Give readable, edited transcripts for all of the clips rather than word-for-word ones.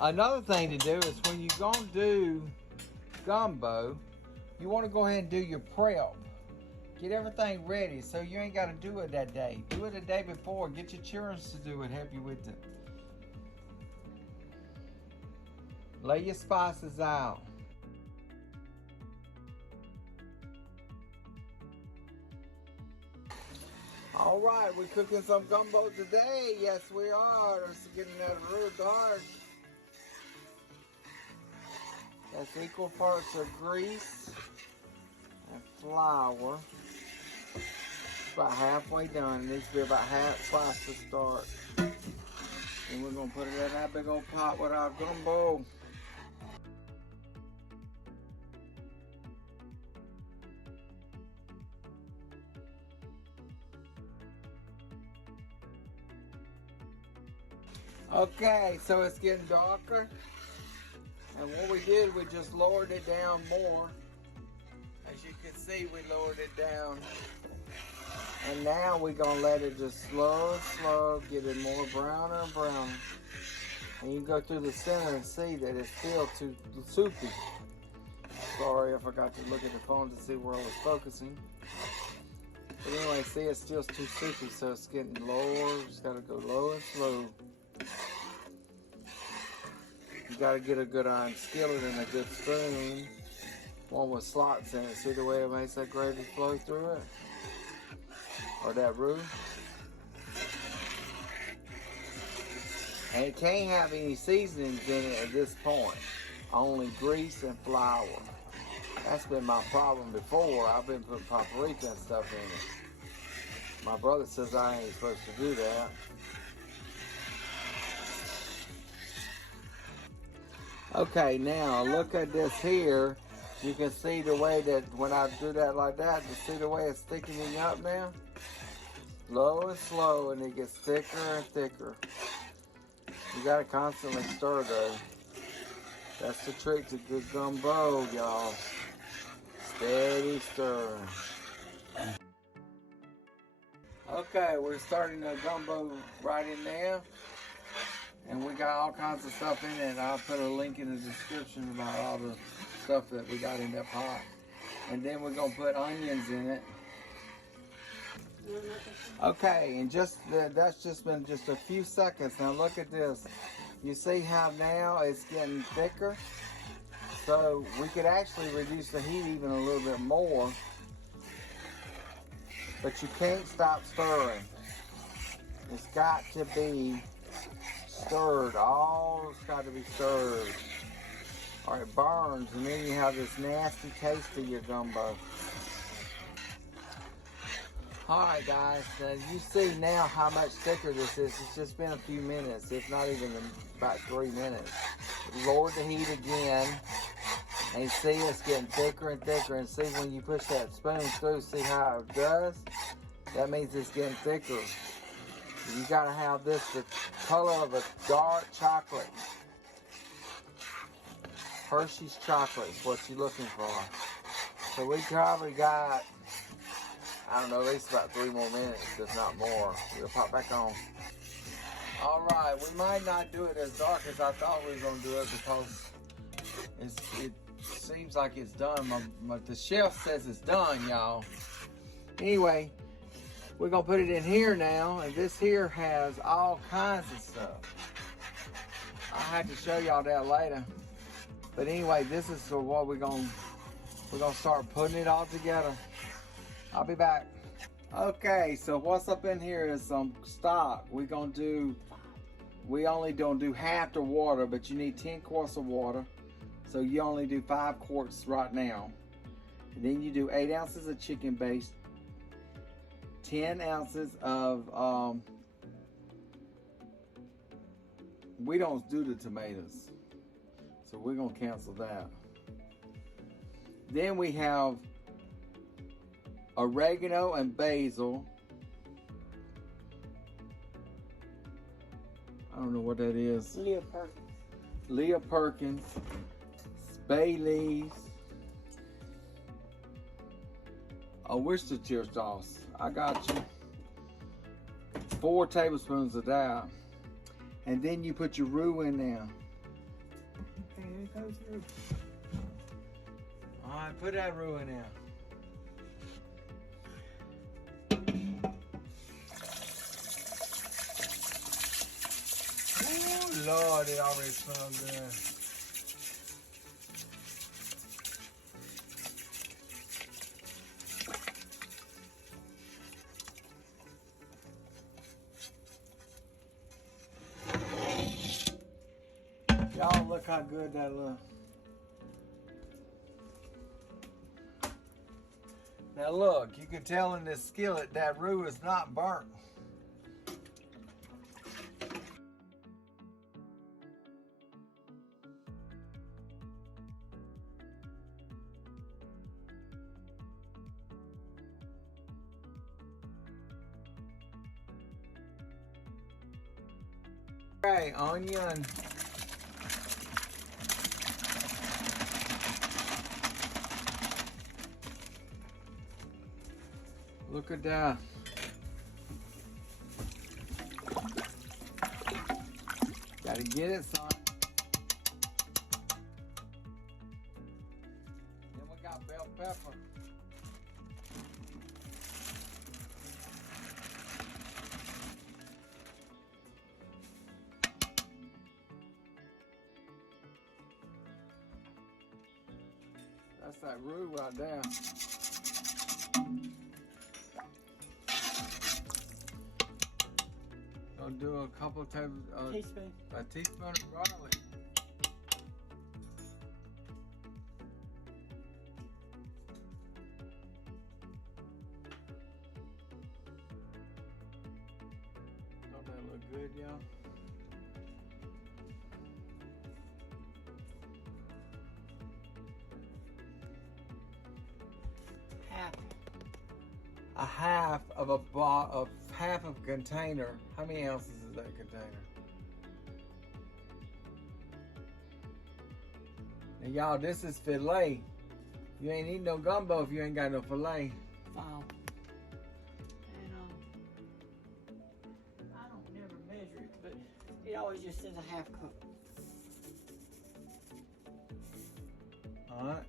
Another thing to do is when you're gonna do gumbo, you want to go ahead and do your prep. Get everything ready so you ain't got to do it that day. Do it the day before. Get your children to do it, help you with it. Lay your spices out. All right, we're cooking some gumbo today. Yes, we are. It's getting that real dark. That's equal parts of grease and flour. It's about halfway done. It needs to be about half twice to start. And we're gonna put it in that big old pot with our gumbo. Okay, so it's getting darker. And what we did, we just lowered it down more. As you can see, we lowered it down. And now we're gonna let it just slow, get it more browner and browner. And you go through the center and see that it's still too soupy. Sorry, I forgot to look at the phone to see where I was focusing. But anyway, see, it's still too soupy, so it's getting lower. Just gotta go low and slow. You gotta get a good iron skillet and a good spoon. One with slots in it. See the way it makes that gravy flow through it? Or that roux? And it can't have any seasonings in it at this point. Only grease and flour. That's been my problem before. I've been putting paprika and stuff in it. My brother says I ain't supposed to do that. Okay, now look at this here. You can see the way that when I do that like that, you see the way it's thickening up now? Low and slow, and it gets thicker and thicker. You gotta constantly stir though. That's the trick to good gumbo, y'all. Steady stirring. Okay, we're starting the gumbo right in there. And we got all kinds of stuff in it. I'll put a link in the description about all the stuff that we got in that pot. And then we're gonna put onions in it. Okay, and that's just been just a few seconds. Now look at this. You see how now it's getting thicker? So we could actually reduce the heat even a little bit more. But you can't stop stirring. It's got to be stirred. All it's got to be stirred. Or it burns, and then you have this nasty taste of your gumbo. Alright guys, you see now how much thicker this is. It's just been a few minutes, if not even about 3 minutes. Lower the heat again, and you see it's getting thicker and thicker. And see when you push that spoon through, see how it does? That means it's getting thicker. You gotta have this the color of a dark chocolate. Hershey's chocolate is what you're looking for. So we probably got, I don't know, at least about 3 more minutes, if not more. We'll pop back on. All right, we might not do it as dark as I thought we were gonna do it because it seems like it's done. The chef says it's done, y'all. Anyway, we're gonna put it in here now, and this here has all kinds of stuff. I'll have to show y'all that later. But anyway, this is what we're gonna start putting it all together. I'll be back. Okay, so what's up in here is some stock. We only don't do half the water, but you need 10 quarts of water. So you only do 5 quarts right now. And then you do 8 ounces of chicken base, 10 ounces of, we don't do the tomatoes. So we're gonna cancel that. Then we have oregano and basil. I don't know what that is. Leah Perkins. Leah Perkins. Bay leaves. A Worcestershire sauce. I got you. 4 tablespoons of that. And then you put your roux in there. go through. All right, put that roux in there. Oh Lord, it already smells good. Y'all look how good that looks. Now look, you can tell in this skillet that roux is not burnt. Okay, onion. Look at that. Gotta get it, son. Then we got bell pepper. That's that roux right there. I'll do a couple of Teaspoon. A teaspoon of garlic. Don't that look good, y'all? Half of a container. How many ounces is that container? Now y'all, this is filet. You ain't eating no gumbo if you ain't got no filet. Wow. And I don't never measure it, but it always just says a half cup. All right.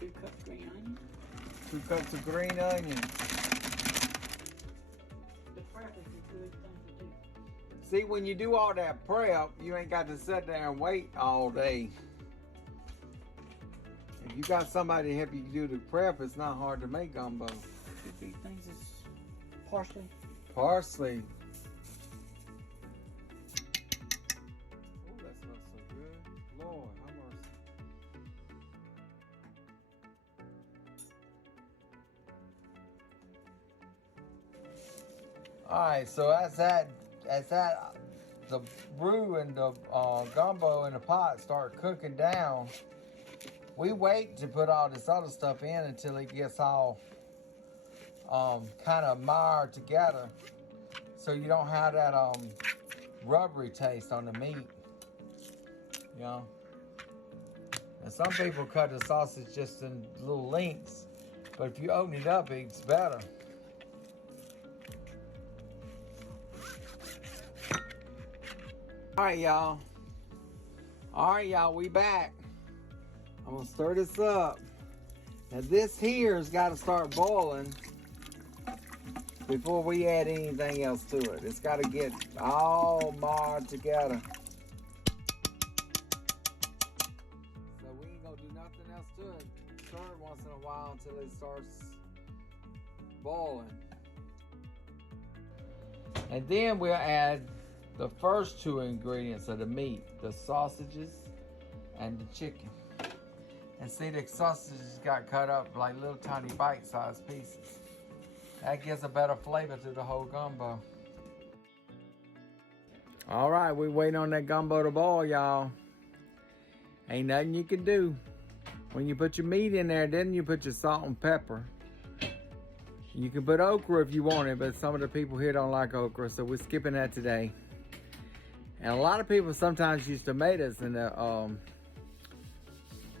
Two cups green onion. 2 cups of green onion. The prep is a good thing to do. See, when you do all that prep, you ain't got to sit there and wait all day. If you got somebody to help you do the prep, it's not hard to make gumbo. Could be things as parsley. Parsley. Oh, that smells so good. Lord, have mercy. All right, so as that the roux and the gumbo in the pot start cooking down, we wait to put all this other stuff in until it gets all kind of mired together, so you don't have that rubbery taste on the meat. You know. And some people cut the sausage just in little lengths, but if you open it up, it's better. All right, y'all. We back. I'm gonna stir this up. Now this here's got to start boiling before we add anything else to it. It's got to get all marred together. So we ain't gonna do nothing else to it. Stir it once in a while until it starts boiling. And then we'll add the first 2 ingredients of the meat, the sausages and the chicken. And see, the sausages got cut up like little tiny bite-sized pieces. That gives a better flavor to the whole gumbo. All right, we waiting on that gumbo to boil, y'all. Ain't nothing you can do. When you put your meat in there, then you put your salt and pepper. You can put okra if you want it, but some of the people here don't like okra, so we're skipping that today. And a lot of people sometimes use tomatoes in the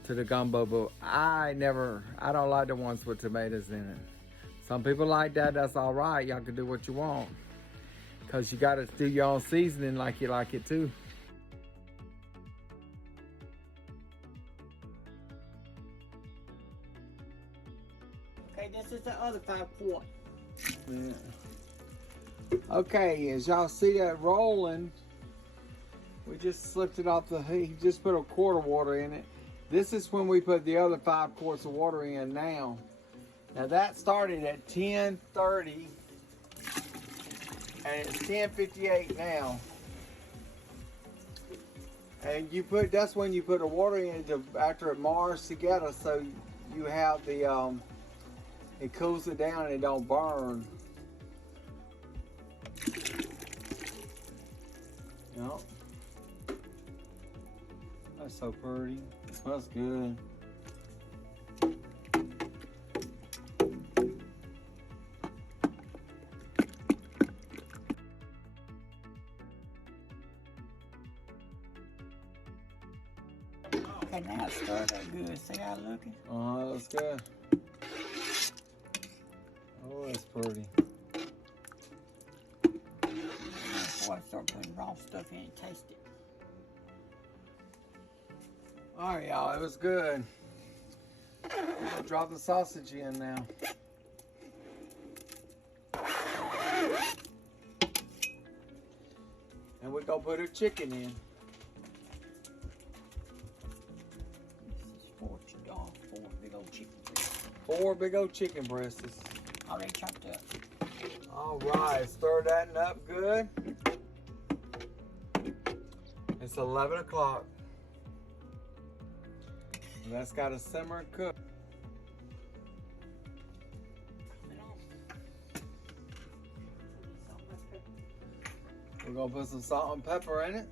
to the gumbo, but I don't like the ones with tomatoes in it. Some people like that. That's all right. Y'all can do what you want. Because you got to do your own seasoning like you like it too. Okay, this is the other 5 quart. Yeah. Okay, as y'all see that rolling, we just slipped it off the heat. Just put a quart of water in it. This is when we put the other 5 quarts of water in now. Now that started at 10:30 and it's 10:58 now. And that's when you put the water in after it mars together, so you have the it cools it down and it don't burn. Yep. That's so pretty. It smells good. Okay, now it's started out good. See how it's looking? Oh, that's good. Oh, that's pretty. Before I start putting raw stuff in it, taste it. All right, y'all, it was good. I'll drop the sausage in now. And we're gonna put our chicken in. This is 4 big old chicken breasts. 4 big old chicken breasts. Already chopped up. All right, stir that up good. It's 11 o'clock. And that's got to simmer and cook. We're gonna put some salt and pepper in it.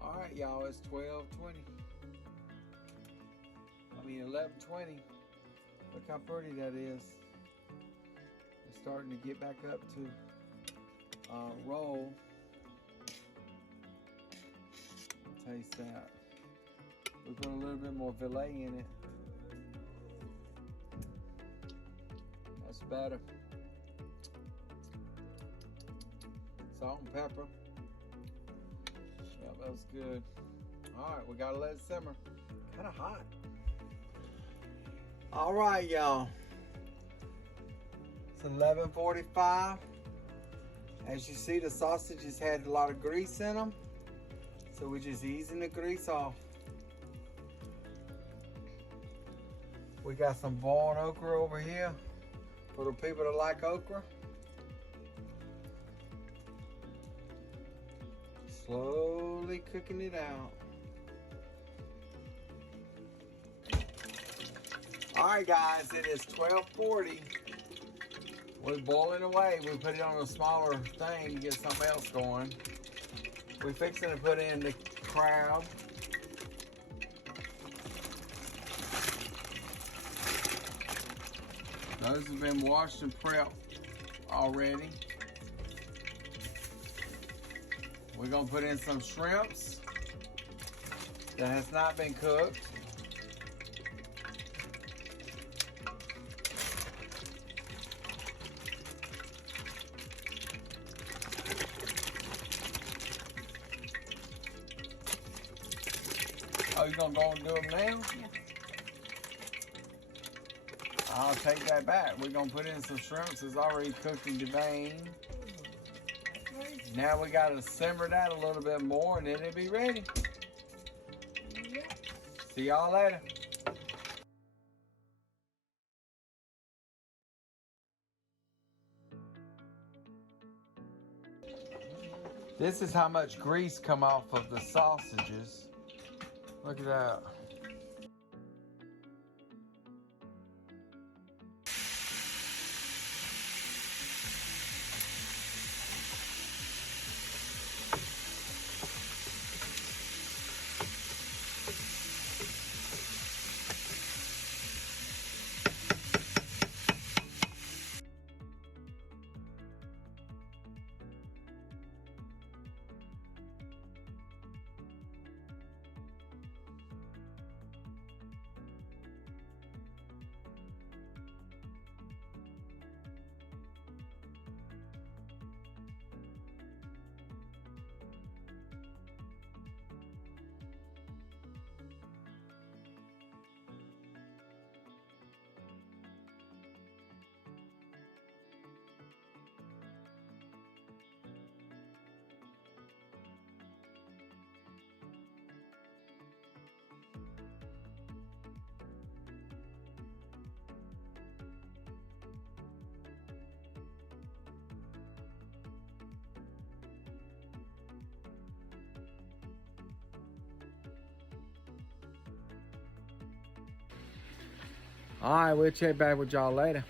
All right, y'all, it's 12:20. I mean 11:20. Look how pretty that is. It's starting to get back up to roll. Taste that. We put a little bit more filet in it. That's better. Salt and pepper. Yeah, that was good. All right, we gotta let it simmer. Kind of hot. All right, y'all. It's 11:45. As you see, the sausages had a lot of grease in them, so we're just easing the grease off. We got some boiled okra over here for the people that like okra. Slowly cooking it out. All right, guys, it is 12:40. We're boiling away. We put it on a smaller thing to get something else going. We're fixing to put in the crab. Those have been washed and prepped already. We're gonna put in some shrimps that has not been cooked. Oh, you gonna go and do them now? Yeah. I'll take that back. We're gonna put in some shrimps that's already cooked and deveined. Now we gotta simmer that a little bit more and then it'll be ready. Yep. See y'all later. This is how much grease come off of the sausages. Look at that. All right, we'll check back with y'all later.